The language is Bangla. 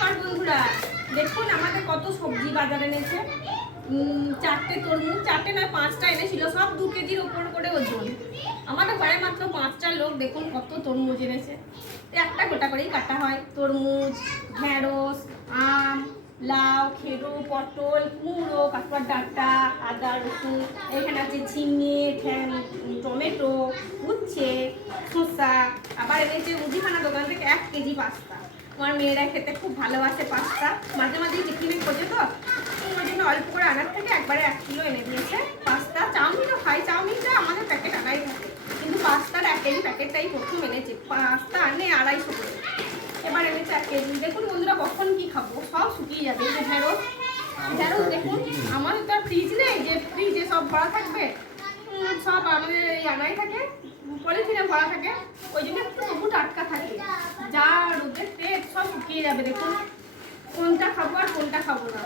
নমস্কার বন্ধুরা, দেখুন আমাদের কত সবজি বাজারে এনেছে। চারটে তরমুজ, চারটে নয় পাঁচটা এনেছিল, সব দু কেজির ওপর করে ওজন। আমাদের ঘরে মাত্র পাঁচটা লোক, দেখুন কত তরমুজ এনেছে। একটা গোটা করেই কাটা হয়। তরমুজ ঢেঁড়স আম, লাউ খেরো পটল, কুমড়ো কাকুয়ার ডাঁটা, আদা, রসুন, এখানে আছে ঝিঙে, ঠ্যাং, টমেটো, উচ্ছে, শসা। আবার এনেছে মুদিখানা দোকান থেকে এক কেজি পাস্তা। আমার মেয়েরা খেতে খুব ভালোবাসে পাস্তা। মাঝে মাঝেই টিফিনে খোঁজে তো। ওই জন্য অল্প করে আনার থেকে একবারে এক কিলো এনে দিয়েছে পাস্তা। চাউমিনও খাই, চাউমিনটা আমাদের প্যাকেট আনাই থাকে। কিন্তু পাস্তার এক কেজি প্যাকেটটাই প্রথম এনেছে। পাস্তা আনে আড়াইশো করে। এবার এনেছে এক কেজি। দেখুন বন্ধুরা কখন কি খাব, সব শুকিয়ে যাবে। এই যে ঢেঁড়স। ঢেঁড়স দেখুন, আমাদের তো আর ফ্রিজ নেই। যে ফ্রিজে সব ভরা থাকবে সব আমাদের এই আনাই থাকে। পলিথিনে ভরা থাকে। ওই জন্য একটু তবু টাটকা থাকে যা রোদের তেজ সব শুকিয়ে যাবে দেখুন কোনটা খাব আর কোনটা খাব না।